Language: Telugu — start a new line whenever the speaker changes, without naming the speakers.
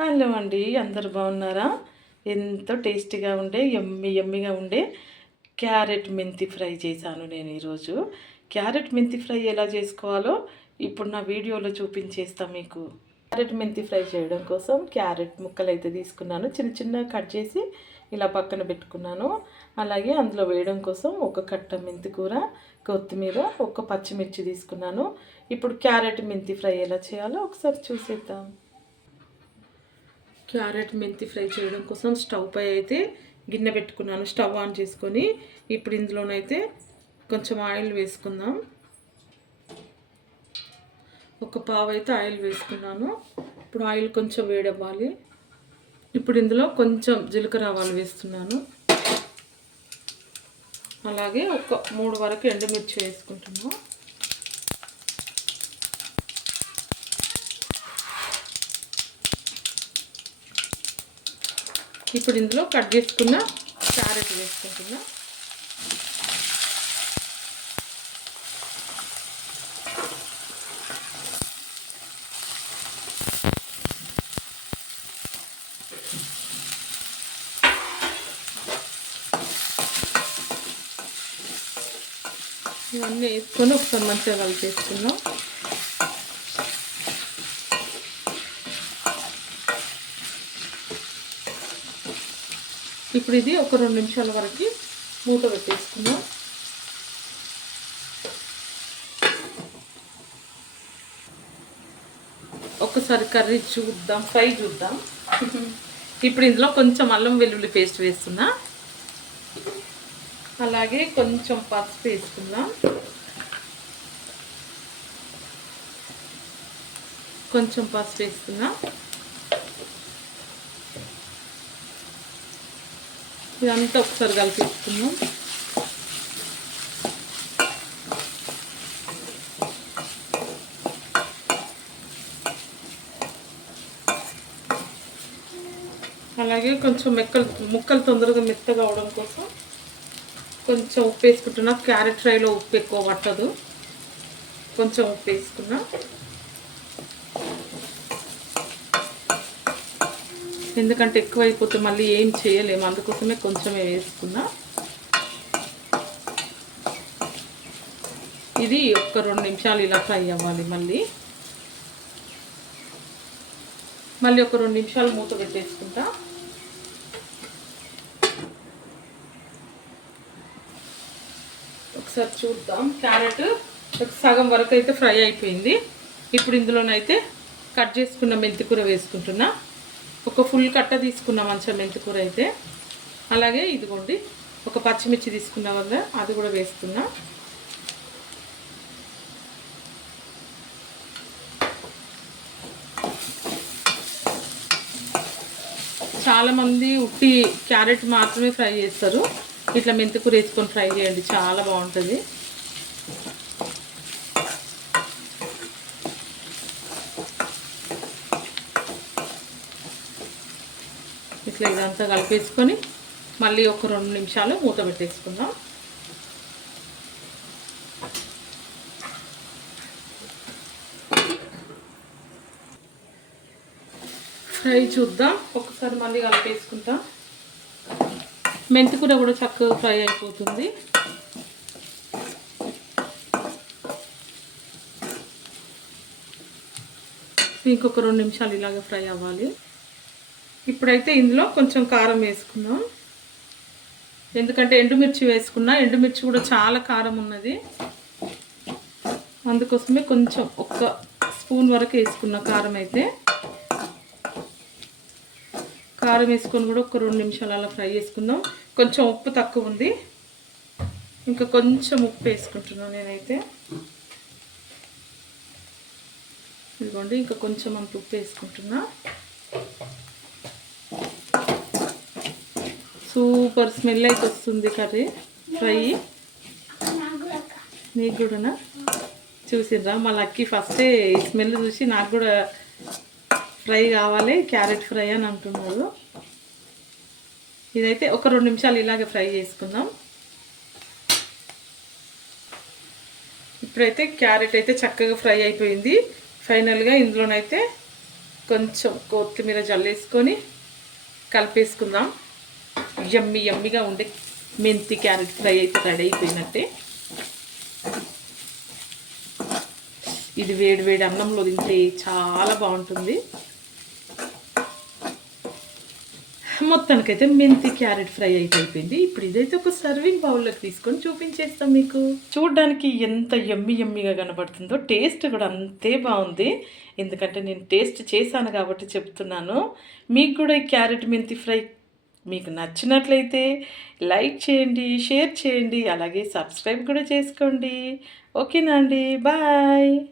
హలో అండి అందరు బాగున్నారా? ఎంతో టేస్టీగా ఉండే ఎమ్మి ఎమ్మిగా ఉండే క్యారెట్ మెంతి ఫ్రై చేశాను నేను ఈరోజు. క్యారెట్ మెంతి ఫ్రై ఎలా చేసుకోవాలో ఇప్పుడు నా వీడియోలో చూపించేస్తా మీకు. క్యారెట్ మెంతి ఫ్రై చేయడం కోసం క్యారెట్ ముక్కలు అయితే తీసుకున్నాను. చిన్న చిన్న కట్ చేసి ఇలా పక్కన పెట్టుకున్నాను. అలాగే అందులో వేయడం కోసం ఒక కట్ట మెంతి కూర కొత్తిమీర ఒక పచ్చిమిర్చి తీసుకున్నాను. ఇప్పుడు క్యారెట్ మెంతి ఫ్రై ఎలా చేయాలో ఒకసారి చూసేద్దాం. క్యారెట్ మెంతి ఫ్రై చేయడం కోసం స్టవ్ పై అయితే గిన్నె పెట్టుకున్నాను. స్టవ్ ఆన్ చేసుకొని ఇప్పుడు ఇందులోనైతే కొంచెం ఆయిల్ వేసుకుందాం. ఒక పావు అయితే ఆయిల్ వేసుకున్నాను. ఇప్పుడు ఆయిల్ కొంచెం వేడవ్వాలి. ఇప్పుడు ఇందులో కొంచెం జీలకర్ర ఆవాలు వేస్తున్నాను. అలాగే ఒక మూడు వరకు ఎండుమిర్చి వేసుకుంటున్నాను. ఇప్పుడు ఇందులో కట్ చేసుకున్న క్యారెట్ వేసుకుంటున్నా. ఇవన్నీ వేసుకొని ఒకసారి మంచిగా కలిపేసుకున్నాం ఇప్పుడు ఇది ఒక రెండు నిమిషాల వరకు మూత పెట్టేసుకుందాం. ఒకసారి కర్రీ చూద్దాం ఫ్రై చూద్దాం. ఇప్పుడు ఇందులో కొంచెం అల్లం వెల్లుల్లి పేస్ట్ వేస్తున్నా. అలాగే కొంచెం పసుపు వేసుకుందాం. కొంచెం పసుపు వేస్తున్నా ఇదంతా ఒకసారి కలిపిస్తున్నాం అలాగే కొంచెం మెక్కలు ముక్కలు తొందరగా మెత్తగా అవడం కోసం కొంచెం ఉప్పు వేసుకుంటున్నా క్యారెట్ ఫ్రైలో ఉప్పు ఎక్కువ పట్టదు. కొంచెం ఉప్పు వేసుకున్నా. ఎందుకంటే ఎక్కువ అయిపోతే మళ్ళీ ఏం చేయలేము. అందుకోసమే కొంచెమే వేసుకున్నా. ఇది ఒక్క రెండు నిమిషాలు ఇలా ఫ్రై అవ్వాలి మళ్ళీ. మళ్ళీ ఒక రెండు నిమిషాలు మూత పెట్టేసుకుంటా. ఒకసారి చూద్దాం. క్యారెట్ సగం వరకు అయితే ఫ్రై అయిపోయింది. ఇప్పుడు ఇందులోనైతే కట్ చేసుకున్న మెంతికూర వేసుకుంటున్నా. ఒక ఫుల్ కట్ట తీసుకున్న మంచిగా మెంతికూర అయితే. అలాగే ఇదిగోండి ఒక పచ్చిమిర్చి తీసుకున్న వల్ల అది కూడా వేసుకున్నా చాలామంది ఉట్టి క్యారెట్ మాత్రమే ఫ్రై చేస్తారు. ఇట్లా మెంతికూర వేసుకొని ఫ్రై చేయండి చాలా బాగుంటుంది. ఇట్లా ఇదంతా కలిపేసుకొని మళ్ళీ ఒక రెండు నిమిషాలు మూత పెట్టేసుకుందాం. ఫ్రై చూద్దాం. ఒకసారి మళ్ళీ కలిపేసుకుంటాం మెంతికూర కూడా చక్కగా ఫ్రై అయిపోతుంది. ఇంకొక రెండు నిమిషాలు ఇలాగ ఫ్రై అవ్వాలి. ఇప్పుడైతే ఇందులో కొంచెం కారం వేసుకుందాం. ఎందుకంటే ఎండుమిర్చి వేసుకున్నా ఎండుమిర్చి కూడా చాలా కారం ఉన్నది. అందుకోసమే కొంచెం ఒక్క స్పూన్ వరకు వేసుకున్న కారం అయితే. కారం వేసుకొని కూడా ఒక రెండు నిమిషాలు అలా ఫ్రై చేసుకుందాం. కొంచెం ఉప్పు తక్కువ ఉంది. ఇంకా కొంచెం ఉప్పు వేసుకుంటున్నాను నేనైతే. ఇదిగోండి ఇంకా కొంచెం అంత ఉప్పు వేసుకుంటున్నా. సూపర్ స్మెల్ అయితే వస్తుంది కర్రీ. ఫ్రై నీకు కూడానా? చూసిండ్రా మా లక్కీ ఫస్టే ఈ స్మెల్ చూసి నాకు కూడా ఫ్రై కావాలి క్యారెట్ ఫ్రై అని అంటున్నారు ఇదైతే ఒక రెండు నిమిషాలు ఇలాగే ఫ్రై చేసుకుందాం. ఇప్పుడైతే క్యారెట్ అయితే చక్కగా ఫ్రై అయిపోయింది. ఫైనల్గా ఇందులోనైతే కొంచెం కొత్తిమీర జల్లేసుకొని కలిపేసుకుందాం. యమ్మి యమ్మిగా ఉండే మెంతి క్యారెట్ ఫ్రై అయితే రెడీ అయిపోయినట్టే. ఇది వేడి వేడి అన్నంలో తింటే చాలా బాగుంటుంది. మొత్తానికైతే మెంతి క్యారెట్ ఫ్రై అయితే అయిపోయింది. ఇప్పుడు ఇదైతే ఒక సర్వింగ్ బౌల్లోకి తీసుకొని చూపించేస్తాం మీకు. చూడడానికి ఎంత ఎమ్మి ఎమ్మిగా కనబడుతుందో టేస్ట్ కూడా అంతే బాగుంది. ఎందుకంటే నేను టేస్ట్ చేశాను కాబట్టి చెప్తున్నాను. మీకు కూడా ఈ క్యారెట్ మెంతి ఫ్రై మీకు నచ్చినట్లయితే లైక్ చేయండి షేర్ చేయండి అలాగే సబ్స్క్రైబ్ కూడా చేసుకోండి. ఓకేనా అండి? బాయ్.